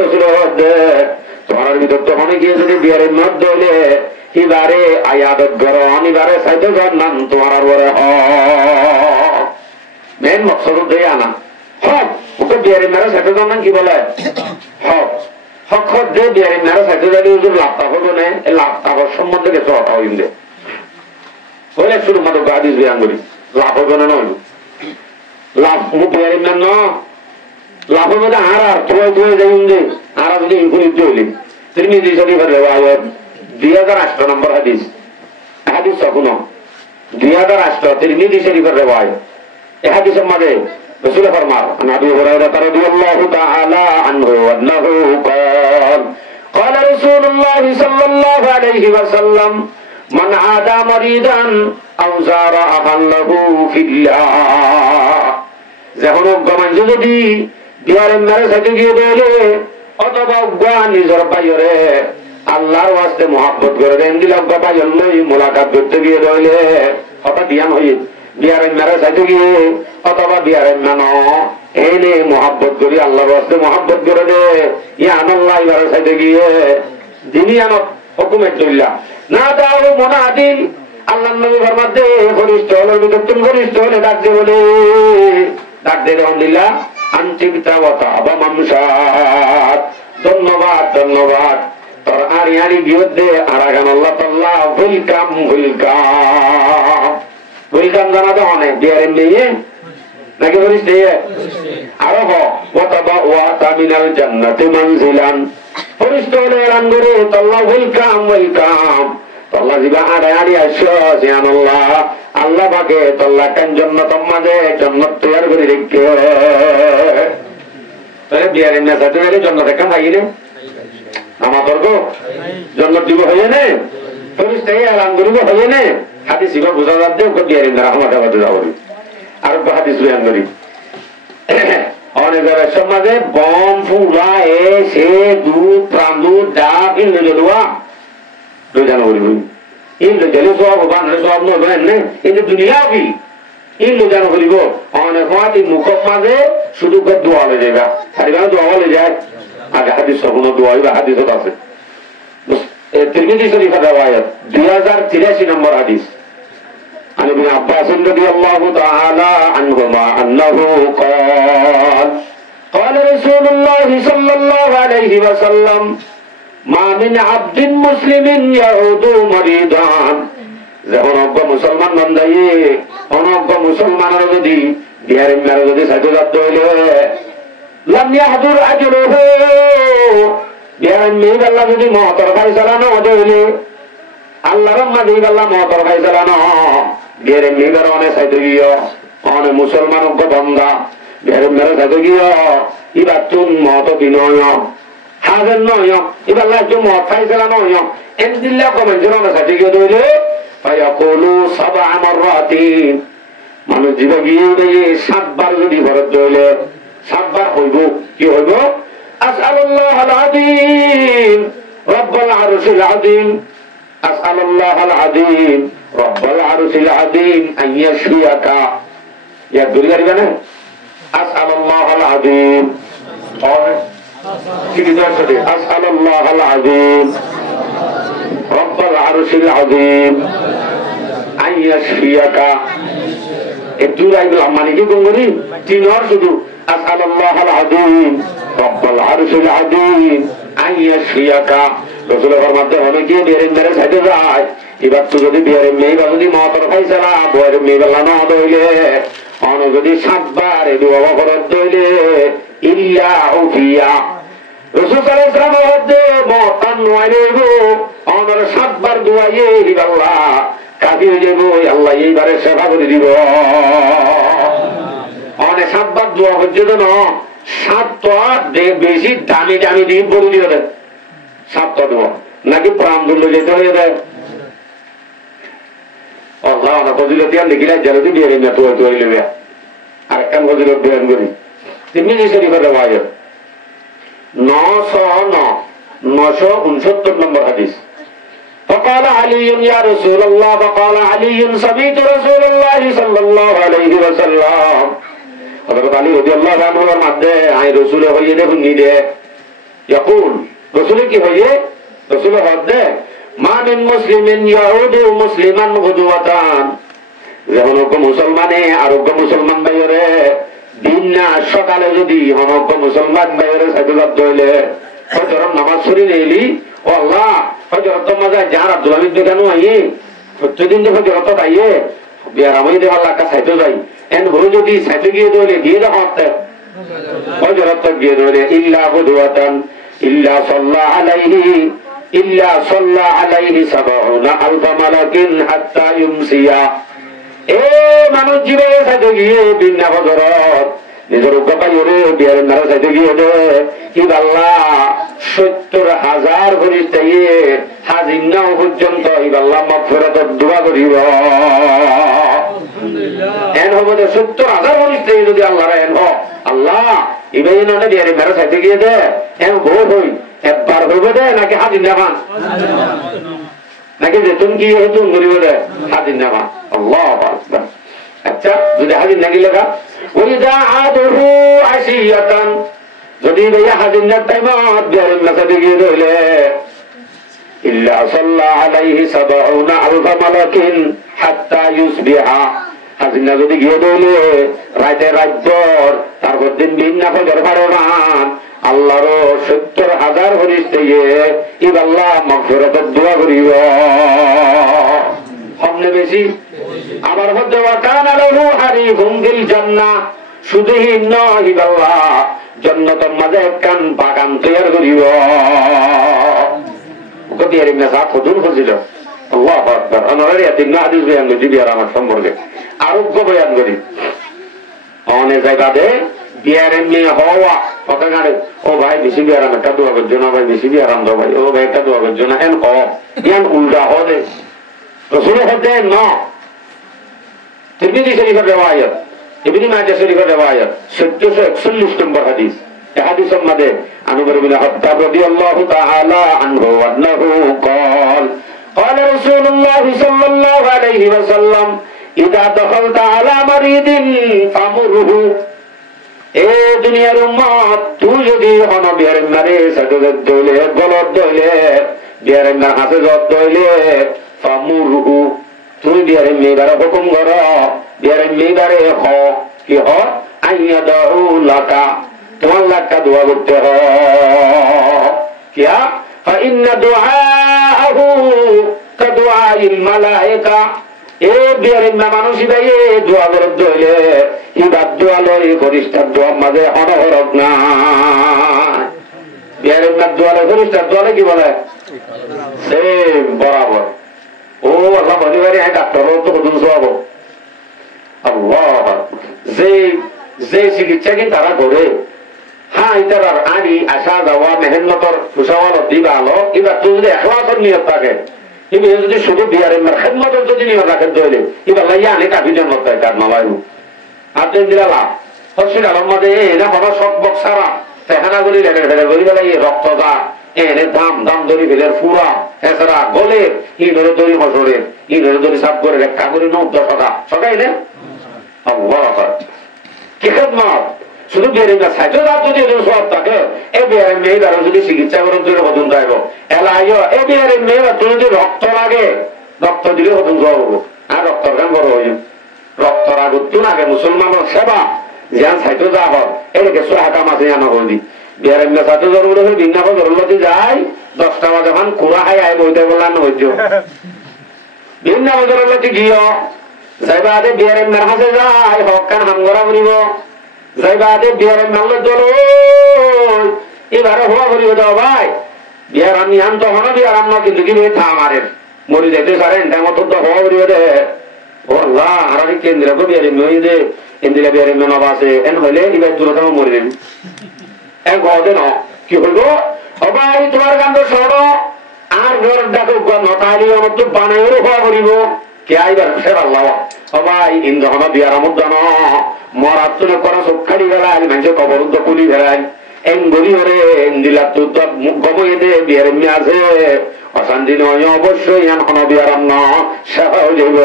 রসুল তোমার ভিতর তখন গিয়ে যদি বিয়ারের মত দলে এবারে আয়াদত গর অনিবারে সাইতে যার নাম তোমার বরে মেন মকসদ দিয়ে আনা হক ওকে বিয়ারের মেরা সাইতে যার নাম কি বলে হক হক হক দিয়ে বিয়ারের মেরা সাইতে যাবে লাভটা হবো না এই লাভটা সম্বন্ধে গেছে হতা হইলে হইলে শুরু মাত্র হাদিস বিয়ান করি লাভ হবে না নয় লাভ মুখ বিয়ারের মেন ন লাভ হবে না আর তুই যাই আর যদি ইনকুলিত হইলি তিরমিজি শরীফের রিওয়ায়াত 2008 নম্বর হাদিস হাদিস শুনো 2008 তিরমিজি শরীফের রিওয়ায়াত এই হাদিসের মধ্যে রাসূল ফরমান আবু হুরায়রা রাদিয়াল্লাহু তাআলা আনহু আন্নাহু قال قال رسول الله صلى الله عليه وسلم من عادى مريضا او زار اخا له في الله যখন গমান যদি বিহারে মেরে সাথে গিয়ে বলে অথবা জ্ঞান নিজের বাইরে আল্লাহর ওয়াস্তে মহব্বত করে দেন দিলাম বাইর লই মোলাকাত করতে গিয়ে রইলে হঠাৎ ধ্যান হয়ে বিহারে মেরে সাথে গিয়ে অথবা বিহারে মানো এনে মহব্বত করি আল্লাহর ওয়াস্তে মহব্বত করে দে ইয়ান আল্লাহ বিহারে সাথে গিয়ে দুনিয়ানত হুকুমের চললা না দাও মুনাদিন আল্লাহর নবী ফরমাতে ফরিস্ত হলো বিদুন ফরিস্ত হলে ডাক দে বলে ডাক দে আলহামদুলিল্লাহ আন্তিকতা ওয়াতা আবা মামসাত ধন্যবাদ ধন্যবাদ তোর আরিয়ানি বিরুদ্ধে আরাগান আল্লাহ তাআলা ওয়েলকাম ওয়েলকাম ওয়েলকাম জানাতে অনেক বিয়ারের নিয়ে নাকি বলিস দিয়ে আরো ওয়াতাবা ওয়াতা মিনাল জান্নাতি মানজিলান ফরিস্তা হলে এলান করে তাআলা ওয়েলকাম ওয়েলকাম তাআলা দিবা আড়াআড়ি আসো সুবহানাল্লাহ আল্লাহ পাকে তাআলা কান জান্নাতের মাঝে জান্নাত তৈরি করে রেখে তাহলে বিয়ারের না সাথে গেলে জান্নাতে কাম পাইলে আমাদের তো জান্নাত দিব হয়ে না ফরিস্তা এলান করব হয়ে না হাদিস ইবা বুঝা যাচ্ছে ওকে বিয়ারের না রহমত আবাদ যাওয়ারি আর হাদিস বয়ান করি অনেক সমাজে বম ফুলা সে দুধ প্রাণ দুধ ডাব ইন লইয়া দুই জানা বলি ইন লইলে সব বানরে সব নয় না এই দুনিয়া কি ইন লই জানা বলিব অনেক হাতি মুখ মাঝে শুধু করে দোয়া হয়ে যাবে আর এখানে দোয়া হয়ে যায় আগে হাদিস সবনো দোয়া হইবা হাদিসত আছে তিরমিজি শরীফের রিওয়ায়াত 2083 নম্বর হাদিস عن ابن عباس رضي الله تعالى عنهما أنه قال قال رسول الله صلى الله عليه وسلم ما من عبد مسلم يعود مريضا যখন অজ্ঞ মুসলমান বান্দায়ে অনজ্ঞ মুসলমানের যদি বিহারের মেরে যদি সাথে যাতে হইলে লাম ইয়াহদুর আজরুহু বিহারের মেয়ে আল্লাহ যদি মহতর ফায়সালা না হইলে আল্লাহর মাঝে আল্লাহ মহতর ফায়সালা না বিহারে মেয়ের অনেক সাইতে গিয়ে অনেক মুসলমান বন্ধা বিহারে মেরে সাইতে গিয়ে এবার তুন মত কি নয় হাজার নয় এবার একজন মত খাইছিল নয় এম দিল্লা কমেন অনেক সাইতে গিয়ে ধরলে ফায়াকুলু সাবা মাররাতিন মানুষ জীব গিয়ে 7 বার যদি ভরত ধরলে 7 বার হইব কি হইব আসআলুল্লাহাল আযীম রব্বুল আরশিল আযীম আসআলুল্লাহাল আযীম রব্বুল আরশিল আযীম আন ইয়াশফিয়াকা ইয়া দুলিয়া দিবেন আসআলুল্লাহাল আযীম কি দিবেন সেটা আসআলুল্লাহাল আযীম রব্বুল আরশিল আযীম আন ইয়াশফিয়াকা একটু রাইবল মানে কি গঙ্গরি তিনবার শুধু আসআলুল্লাহাল আযীম রব্বুল আরশিল আযীম আন ইয়াশফিয়াকা রাসূল ফরমাতে অনেকে বিয়ারের মেরে সাইতে যায় এবার তো যদি বিয়ারের মেয়ে বা যদি মহতর ফাইসালা বয়ের মেয়ে বেলা না দইলে অনেক যদি 7 বার এই দোয়া ফরজ দইলে ইল্লা উফিয়া রাসূল সাল্লাল্লাহু আলাইহি ওয়াসাল্লাম হদে মতান নয়ব অনর 7 বার দোয়ায়ে আল্লাহ কাফি হয়ে যাবো আল্লাহ এইবারে সেবা করে দিব অনেক 7 বার দোয়া হচ্ছে তো না 7 তো বেশি দামি দামি দিয়ে বলে দিবে 7 তো দোয়া নাকি প্রাণ দুল যেতে হয়ে যায় আল্লাহ না ফজিলত ইয়ান দেখিলা জলদি দিয়ে না তো তো লইবে আর কাম ফজিলত বয়ান করি তিরমিজি শরীফের রিওয়ায়াত 969 নম্বর হাদিস فقال علي يا رسول الله فقال علي سمعت رسول الله صلى الله عليه وسلم حضرت علي رضي الله عنه ফরমাতে আই রাসূল হইয়ে দেখুন নি দে ইয়াকুল রাসূল কি হইয়ে রাসূল হদে মা মিন মুসলিমিন ইয়াউদু মুসলিমান গুদওয়াতান যখন মুসলমানে আরোগ্য মুসলমান ভাইরে দিন না সকালে যদি হনক মুসলমান ভাইরে সাজদাত দইলে ফজর নামাজ পড়ি নেলি ও আল্লাহ ফজর তো মজা যার আব্দুল হামিদ দেখানো আইয়ে প্রত্যেকদিন যে ফজর তো আইয়ে বিয়ার আমি দে আল্লাহ কা সাইতে যাই এন হলো যদি সাইতে গিয়ে দইলে গিয়ে দাও হতে ফজর তো গিয়ে দইলে ইল্লা গুদওয়াতান ইল্লা সাল্লা আলাইহি সাবাউনা আলফা মালাকিন হাত্তা ইউমসিয়া এ মানুষ জীবনে সাইতে গিয়ে বিনা ফজরত নিজের উপায়রে বিয়ারের নারা সাইতে গিয়ে দে কি আল্লাহ 70,000 ফেরেশতায়ে হাজির নাও পর্যন্ত আল্লাহ মাগফিরাতের দোয়া করিব এন হবে 70,000 ফেরেশতায়ে যদি আল্লাহর এন হ আল্লাহ ইবেন ওনে বিয়ারের নারা সাইতে গিয়ে দে এন বহুত হই একবার হবে দে নাকি হাজির না পান নাকি যে তুমি কি হেতুন করিব দে হাজির না পান আল্লাহু আকবার আচ্ছা যদি হাজির না গিয়ে লেখা ওইদা আদহু আশিয়াতান যদি ভাইয়া হাজির না টাইমত বিয়ারের নাসাতে গিয়ে রইলে ইল্লা সাল্লা আলাইহি সাবাউনা আলফা মালাকিন হাত্তা ইউসবিহা হাজির না যদি গিয়ে রইলে রাতে রাতভর তারপর দিন দিন না ফজর পারমান আল্লাহর 70,000 ফেরেশতায়ে ইবাল্লাহ মাগফিরাতের দোয়া করিব हमने বেশি আবার হতে ওয়াকানা লাহু হারিফুন ফিল জান্নাহ শুধুই নয় আল্লাহ জান্নাতের মাঝে একখান বাগান তৈরি করিব কবি এর মেসা খুদুন হছিল আল্লাহু আকবার অনরে তিন হাদিস বয়ান করি বিয়ার আমার সম্পর্কে আরোগ্য বয়ান করি অনেক জায়গাতে বিয়ারের মেয়ে হওয়া কথা গানে ও ভাই বেশি বিয়ার একটা দোয়া করছো না ভাই বেশি বিয়ার দাও ভাই ও ভাই একটা দোয়া করছো না এন হ ইয়ান উল্টা হদে রাসূল হতে না তিরমিজি শরীফের riwayat ইবনে মাজাহ শরীফের riwayat 741 নম্বর হাদিস এই হাদিসের মধ্যে আনুবর বিন খাত্তাব রাদিয়াল্লাহু তাআলা আনহু আন্নাহু قال قال رسول الله صلى الله عليه وسلم اذا دخلت على مريض فامره এ দুনিয়ার উম্মত তুই যদি হন বিয়ারের মারে সাজদাত দইলে গলত দইলে বিয়ারের না হাতে জত দইলে ফামুরহু তুই বিয়ারের মেয়েবারে হুকুম কর বিয়ারের মেয়েবারে হ কি হ আইয়াদাউ লাকা তোমার লাকা দোয়া করতে হ কিয়া ফা ইন্না দুআআহু কাদুআইল মালায়েকা এ বিয়ারের না মানুষই ভাই দোয়া করে দইলে ইবাদ দোয়া লই ফেরেশতার দোয়া মাঝে অনহরক না বিয়ারের না দোয়া লই ফেরেশতার দোয়া কি বলে সেম বরাবর ও আল্লাহ বলিবারে এই ডাক্তার তো হুজুর সওয়াব আল্লাহ যে চিকিৎসা কি তারা করে হ্যাঁ এটার আনি আসা যাওয়া মেহনতর সুসাওয়াল দিবা আলো এবার তুই যদি এখলাসের নিয়ত থাকে কিন্তু যদি শুধু বিয়ারের মার খেদমতের যদি নিয়ত রাখেন তাহলে এবার লাইয়া আনে কাফি জন্ম তাই তার নলাইব আপনি দিলাম হসপিটালের মধ্যে এনে হলো সব বক সারা সেখানা গুলি লেগে ফেলে গলি বেলা রক্ত দা এনে দাম দাম ধরি ফেলের ফুরা এছাড়া গলে ই ধরে ধরি হসরে ই ধরে ধরি সাপ করে রেখা করি 9-10 টাকা সকাই নে কি খেদমত শুধু বিয়ারের না সাইটো দাঁত যদি সব থাকে এ বিয়ারের মেয়েরা যদি চিকিৎসা করার জন্য হতুন যাইব এলাইও এ বিয়ারের মেয়েরা তুমি যদি রক্ত লাগে রক্ত দিলে হতুন যাওয়া হবো আর রক্তর গান বড় হইব রক্তর আগুন আগে মুসলমানের সেবা জ্ঞান সাইতো যা হয় এটাকে সোহাকা মাঝে আনা হইবি বিয়ারের না সাইতো জরুরি হয়ে বিনা জরুরতি যায় 10টা বাজে যখন কুড়া খাই আই বইতে বললাম হইজ বিনা জরুরতি গিয়ে যাইবাদে বিয়ারের মের হাসে যায় হকান হামগরা করিব যাইবাদে বিয়ারের নামলে চলো এবারে হওয়া করিব দাও ভাই বিয়ার আমি আন তো হন বিয়ার আম না কিন্তু কি থা আমারের মরি যাইতে সারে এটার মতো তো হওয়া করিব দে ও আল্লাহ আরামি কেন্দ্র কো বিয়ারে মই দে ইন্দিরা বিয়ারে মেন বাসে এন হইলে ইবাই দুরতা মরি দেবি এক গদে ন কি হইলো ও ভাই তোমার কান্দ সরো আর ঘর ডাকো নতালি অনত বানাইরো হওয়া করিব কে আইবার সের আল্লাহ ও ভাই ইন্দ্র হন বিয়ার আমদান মরাত তুলে করা সবখাড়ি গেলাই মানে কবর উদ্দ পুলি গেলাই এন গলি হরে ইন্দিলা তো গময়ে দে বিয়ারে মি আছে অশান্তি নয় অবশ্যই এখন বিয়ার আম না সহ যাইব